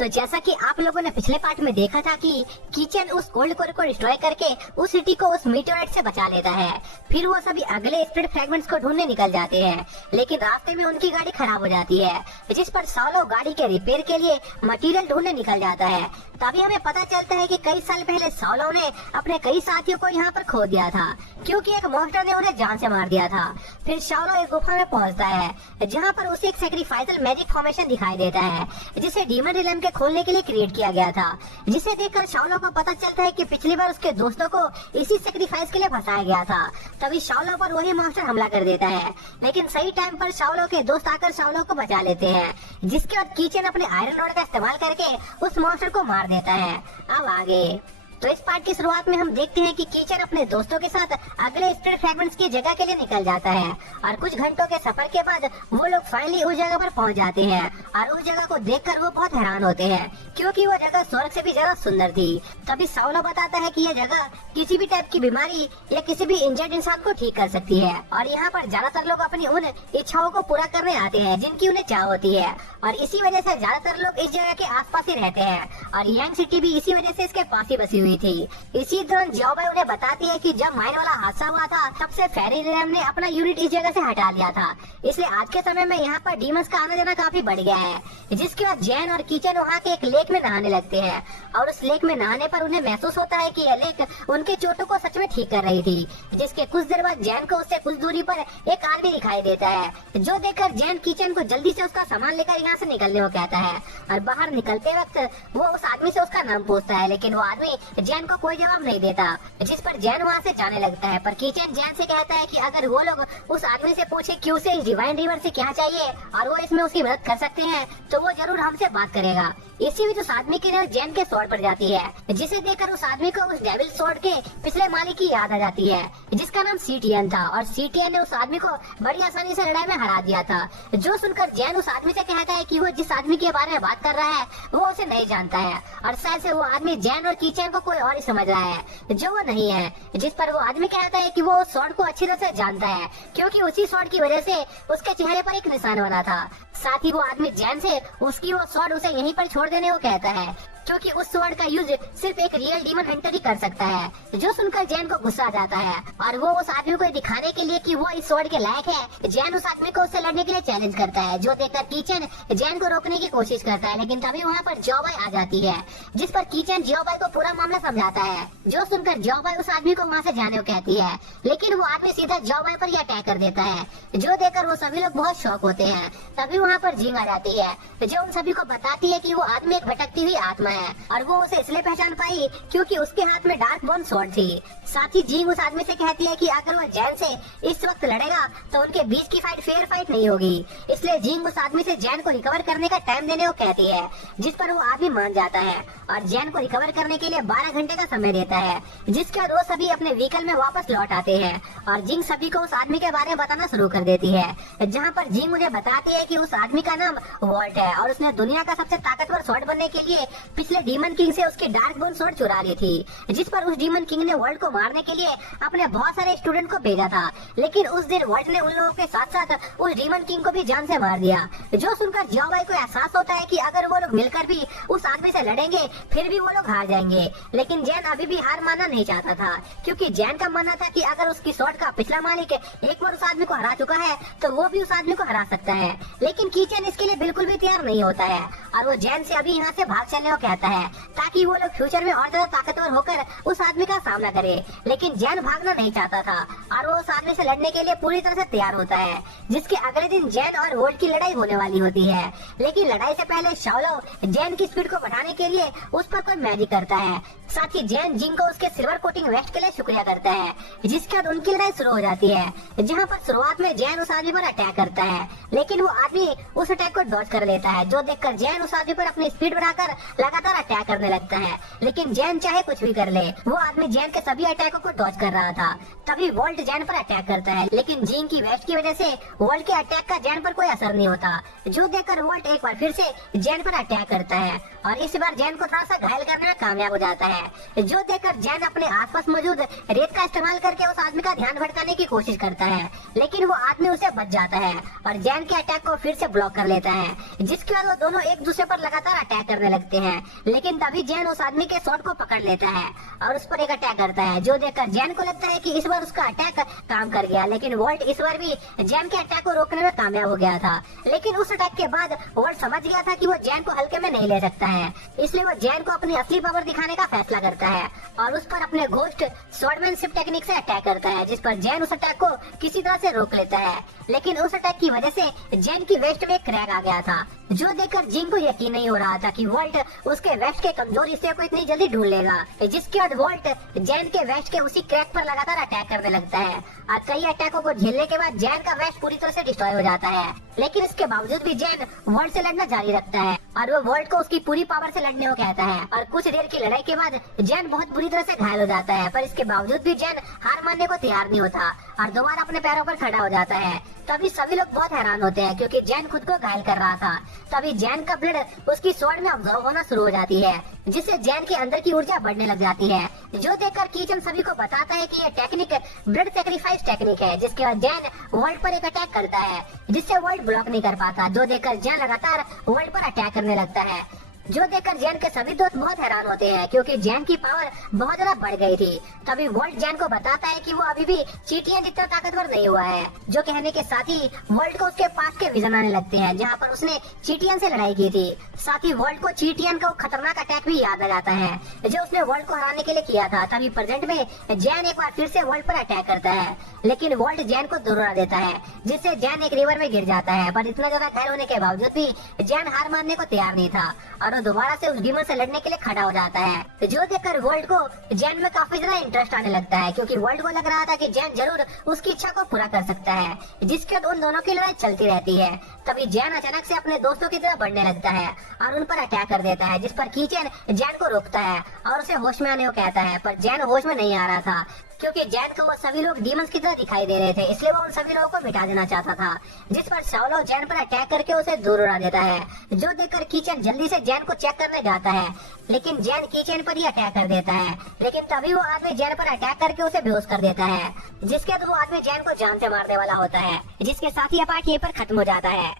तो जैसा कि आप लोगों ने पिछले पार्ट में देखा था कि किचन उस कोल्ड कोर को डिस्ट्रॉय करके उस सिटी को उस मीटेओराइट से बचा लेता है। फिर वो सभी अगले स्प्लिट फ्रैगमेंट्स को ढूंढने निकल जाते हैं, लेकिन रास्ते में उनकी गाड़ी खराब हो जाती है, जिस पर सॉलो गाड़ी के रिपेयर के लिए मटेरियल ढूंढने निकल जाता है। तभी हमें पता चलता है कि कई साल पहले सॉलो ने अपने कई साथियों को यहाँ पर खो दिया था, क्योंकि एक मॉन्स्टर ने उन्हें जान से मार दिया था। फिर सॉलो एक गुफा में पहुंचता है, जहाँ पर उसे एक सैक्रिफाइसल मैजिक फॉर्मेशन दिखाई देता है, जिसे डीमन रिलम के खोलने के लिए क्रिएट किया गया था। जिसे देखकर शाओलो को पता चलता है कि पिछली बार उसके दोस्तों को इसी सैक्रिफाइस के लिए फंसाया गया था। तभी शाओलो पर वही मॉन्स्टर हमला कर देता है, लेकिन सही टाइम पर शाओलो के दोस्त आकर शाओलो को बचा लेते हैं, जिसके बाद किचन अपने आयरन रॉड का इस्तेमाल करके उस मॉन्स्टर को मार देता है। अब आगे तो इस पार्ट की शुरुआत में हम देखते हैं कि कीचन अपने दोस्तों के साथ अगले स्प्लिट फ्रैगमेंट्स की जगह के लिए निकल जाता है, और कुछ घंटों के सफर के बाद वो लोग फाइनली उस जगह पर पहुंच जाते हैं। और उस जगह को देखकर वो बहुत हैरान होते हैं, क्योंकि वो जगह स्वर्ग से भी ज्यादा सुंदर थी। तभी साउलो बताता है कि यह जगह किसी भी टाइप की बीमारी या किसी भी इंजर्ड इंसान को ठीक कर सकती है, और यहाँ पर ज्यादातर लोग अपनी उन इच्छाओं को पूरा करने आते हैं जिनकी उन्हें चाह होती है, और इसी वजह से ज्यादातर लोग इस जगह के आसपास ही रहते हैं। और यांग सिटी भी इसी वजह से इसके पास ही बसी हुई थी। इसी दौरान जियाओबाई उन्हें बताती है कि जब माइन वाला हादसा हुआ था तब से फेरी रिलम ने अपना यूनिट इस जगह से हटा लिया था, इसलिए आज के समय में यहाँ पर डीमंस का आना जाना काफी बढ़ गया है। जिसके बाद जैन और किचन वहाँ के एक लेक में नहाने लगते हैं, और उस लेक में नहाने पर उन्हें महसूस होता है कि यह लेक उनके चोटों को सच में ठीक कर रही थी। जिसके कुछ देर बाद जैन को उससे कुछ दूरी पर एक आदमी दिखाई देता है, जो देखकर जैन किचन को जल्दी से उसका सामान लेकर यहाँ से निकलने को कहता है। और बाहर निकलते वक्त वो उस आदमी से उसका नाम पूछता है, लेकिन वो आदमी जैन को कोई जवाब नहीं देता, जिस पर जैन वहाँ से जाने लगता है। पर किचन जैन से कहता है कि अगर वो लोग उस आदमी से पूछे कि उसे इस डिवाइन रिवर से क्या चाहिए और वो इसमें उसकी मदद कर सकते हैं, तो वो जरूर हमसे बात करेगा। इसी बीच उस आदमी की नजर जैन के स्वॉर्ड पर जाती है, जिसे देखकर उस आदमी को उस डेविल स्वॉर्ड के पिछले मालिक की याद आ जाती है, जिसका नाम सीटीएन था, और सीटीएन ने उस आदमी को बड़ी आसानी से लड़ाई में हरा दिया था। जो सुनकर जैन उस आदमी से कहता है कि वो जिस आदमी के बारे में बात कर रहा है वो उसे नहीं जानता है, और शायद से वो आदमी जैन और किचन को कोई और ही समझ रहा है जो वो नहीं है। जिस पर वो आदमी कहता है कि वो उस स्वॉर्ड को अच्छी तरह से जानता है, क्योंकि उसी स्वॉर्ड की वजह से उसके चेहरे पर एक निशान बना था। साथ ही वो आदमी जैन से उसकी वो स्वॉर्ड उसे यहीं पर छोड़ देने को कहता है, क्योंकि उस स्वॉर्ड का यूज सिर्फ एक रियल डीमन हंटर ही कर सकता है। जो सुनकर जैन को गुस्सा आ जाता है, और वो उस आदमी को दिखाने के लिए कि वो इस स्वॉर्ड के लायक है, जैन उस आदमी को उससे लड़ने के लिए चैलेंज करता है। जो देखकर किचन जैन को रोकने की कोशिश करता है, लेकिन तभी वहाँ पर जियाओबाई आ जाती है, जिस पर किचन जियाओबाई को पूरा मामला समझाता है। जो सुनकर जियाओबाई उस आदमी को वहाँ से जाने को कहती है, लेकिन वो आदमी सीधा जियाओबाई पर ही अटैक कर देता है, जो देखकर वो सभी लोग बहुत शौक होते हैं। तभी वहाँ पर जिंग आ जाती है, जो उन सभी को बताती है कि वो आदमी एक भटकती हुई आत्मा है, और वो उसे इसलिए पहचान पाई क्योंकि उसके हाथ में डार्क बोन स्वॉर्ड थी। साथ ही जिंग उस आदमी से कहती है कि अगर वो जैन से इस वक्त लड़ेगा तो उनके बीच की फाइट फेयर फाइट नहीं होगी, इसलिए जिंग उस आदमी से जैन को रिकवर करने का टाइम देने को कहती है, जिस पर वो आदमी मान जाता है और जैन को रिकवर करने के लिए 12 घंटे का समय देता है। जिसके बाद वो सभी अपने व्हीकल में वापस लौट आते हैं, और जिंग सभी को उस आदमी के बारे में बताना शुरू कर देती है, जहाँ पर जिंग मुझे बताती है कि उस आदमी का नाम वॉल्ट है, और उसने दुनिया का सबसे ताकतवर स्वॉर्ड बनने के लिए पिछले डीमन किंग से उसकी डार्क बोन स्वॉर्ड चुरा ली थी। जिस पर उस डीमन किंग ने वर्ल्ड को मारने के लिए अपने बहुत सारे स्टूडेंट को भेजा था, लेकिन उस दिन वर्ल्ड ने उन लोगों के साथ साथ उस डीमन किंग को भी जान से मार दिया। जो सुनकर जियाओबाई को एहसास होता है कि अगर वो लोग मिलकर भी उस आदमी से लड़ेंगे फिर भी वो लोग हार जाएंगे, लेकिन जैन अभी भी हार मानना नहीं चाहता था, क्योंकि जैन का मानना था कि अगर उसकी स्वॉर्ड का पिछला मालिक एक बार उस आदमी को हरा चुका है तो वो भी उस आदमी को हरा सकता है। लेकिन किचन इसके लिए बिल्कुल भी तैयार नहीं होता है, और वो जैन से अभी यहाँ से भाग चलने को कहता है, ताकि वो लोग फ्यूचर में और ज्यादा ताकतवर होकर उस आदमी का सामना करे। लेकिन जैन भागना नहीं चाहता था, और वो उस आदमी से लड़ने के लिए पूरी तरह से तैयार होता है। जिसके अगले दिन जैन और वोल्ट की लड़ाई होने वाली होती है, लेकिन लड़ाई से पहले शाओलो जैन की स्पीड को बढ़ाने के लिए उस पर कोई मैजिक करता है। साथ ही जैन जिंग को उसके सिल्वर कोटिंग वेस्ट के लिए शुक्रिया करता है, जिसके बाद उनकी लड़ाई शुरू हो जाती है, जहाँ पर शुरुआत में जैन उस आदमी पर अटैक करता है, लेकिन वो आदमी उस अटैक को डॉज कर लेता है। जो देखकर जैन उस आदमी पर अपनी स्पीड बढ़ाकर लगातार अटैक करने लगता है, लेकिन जैन चाहे कुछ भी कर ले, वो आदमी जैन के सभी अटैकों को डॉज कर रहा था। तभी वोल्ट जैन पर अटैक करता है, लेकिन जिंग की वेस्ट की वजह से वोल्ट के अटैक का जैन पर कोई असर नहीं होता। जो देखकर वोल्ट एक बार फिर से जैन पर अटैक करता है, और इस बार जैन को थोड़ा सा घायल करने में कामयाब हो जाता है। है, जो देखकर जैन अपने आसपास मौजूद रेत का इस्तेमाल करके उस आदमी का ध्यान भटकाने की कोशिश करता है, लेकिन वो आदमी उसे बच जाता है और जैन के अटैक को फिर से ब्लॉक कर लेता है, जिसके बाद वो दोनों एक दूसरे पर लगातार अटैक करने लगते हैं। लेकिन तभी जैन उस आदमी के शॉट को पकड़ लेता है और उस पर एक अटैक करता है, जो देखकर जैन को लगता है कि इस बार उसका अटैक काम कर गया। लेकिन वॉल्ट इस बार भी जैन के अटैक को रोकने में कामयाब हो गया था। लेकिन उस अटैक के बाद वॉल्ट समझ गया था कि वो जैन को हल्के में नहीं ले सकता है, इसलिए वो जैन को अपनी असली पावर दिखाने का फैसला करता है और उस पर अपने घोस्ट स्वॉर्डमैनशिप टेक्निक से अटैक करता है, जिस पर जैन उस अटैक को किसी तरह से रोक लेता है। लेकिन उस अटैक की वजह से जैन की वेस्ट में क्रैक आ गया था, जो देखकर जिंग को यकीन नहीं हो रहा था कि वॉल्ट उसके वेस्ट के कमजोर हिस्से को इतनी जल्दी ढूंढ लेगा। जिसके बाद वॉल्ट जैन के वेस्ट के उसी क्रैक पर लगातार अटैक करने लगता है और कई अटैकों को झेलने के बाद जैन का वेस्ट पूरी तरह से डिस्ट्रॉय हो जाता है। लेकिन इसके बावजूद भी जैन वॉल्ट से लड़ना जारी रखता है और वो वॉल्ट को उसकी पूरी पावर से लड़ने को कहता है और कुछ देर की लड़ाई के बाद जैन बहुत बुरी तरह से घायल हो जाता है, पर इसके बावजूद भी जैन हार मानने को तैयार नहीं होता और दोबारा अपने पैरों पर खड़ा हो जाता है। तभी सभी लोग बहुत हैरान होते हैं क्योंकि जैन खुद को घायल कर रहा था। तभी जैन का ब्लड उसकी स्वॉर्ड में अब्जॉर्ब होना शुरू हो जाती है, जिससे जैन के अंदर की ऊर्जा बढ़ने लग जाती है, जो देखकर कीचन सभी को बताता है कि यह टेक्निक ब्लड सैक्रिफाइस टेक्निक है। जिसके बाद जैन वर्ल्ड पर एक अटैक करता है, जिससे वर्ल्ड ब्लॉक नहीं कर पाता, जो देखकर जैन लगातार वर्ल्ड पर अटैक करने लगता है, जो देखकर जैन के सभी दोस्त बहुत हैरान होते हैं क्योंकि जैन की पावर बहुत ज्यादा बढ़ गई थी। तभी वॉल्ट जैन को बताता है कि वो अभी भी चीटियन जितना ताकतवर नहीं हुआ है, जो कहने के साथ ही वॉल्ट को उसके पास के विजन आने लगते हैं जहाँ पर उसने चीटियन से लड़ाई की थी। साथ ही वॉल्ट को चीटियन का खतरनाक अटैक भी याद आ जाता है जो उसने वॉल्ट को हराने के लिए किया था। तभी प्रेजेंट में जैन एक बार फिर से वॉल्ट पर अटैक करता है, लेकिन वॉल्ट जैन को दूर उड़ा देता है, जिससे जैन एक रिवर में गिर जाता है। पर इतना ज्यादा घायल होने के बावजूद भी जैन हार मानने को तैयार नहीं था और वो दोबारा से उस डीमन से लड़ने के लिए खड़ा हो जाता है, जो देखकर वर्ल्ड को जैन में काफी ज्यादा इंटरेस्ट आने लगता है क्योंकि वर्ल्ड को लग रहा था कि जैन जरूर उसकी इच्छा को पूरा कर सकता है, जिसके बाद उन दोनों की लड़ाई चलती रहती है। तभी जैन अचानक से अपने दोस्तों की तरफ बढ़ने लगता है और उन पर अटैक कर देता है, जिस पर कीचन जैन को रोकता है और उसे होश में आने को कहता है, पर जैन होश में नहीं आ रहा था क्योंकि जैन को वो सभी लोग डीमंस की तरह दिखाई दे रहे थे, इसलिए वो उन सभी लोगों को मिटा देना चाहता था। जिस पर शाओलो जैन पर अटैक करके उसे दूर उड़ा देता है, जो देखकर कीचन जल्दी से जैन को चेक करने जाता है, लेकिन जैन कीचन पर ही अटैक कर देता है। लेकिन तभी वो आदमी जैन पर अटैक करके उसे बेहोश कर देता है, जिसके बाद वो आदमी जैन को जान से मारने वाला होता है, जिसके साथ ही ये पार्ट यहीं पर खत्म हो जाता है।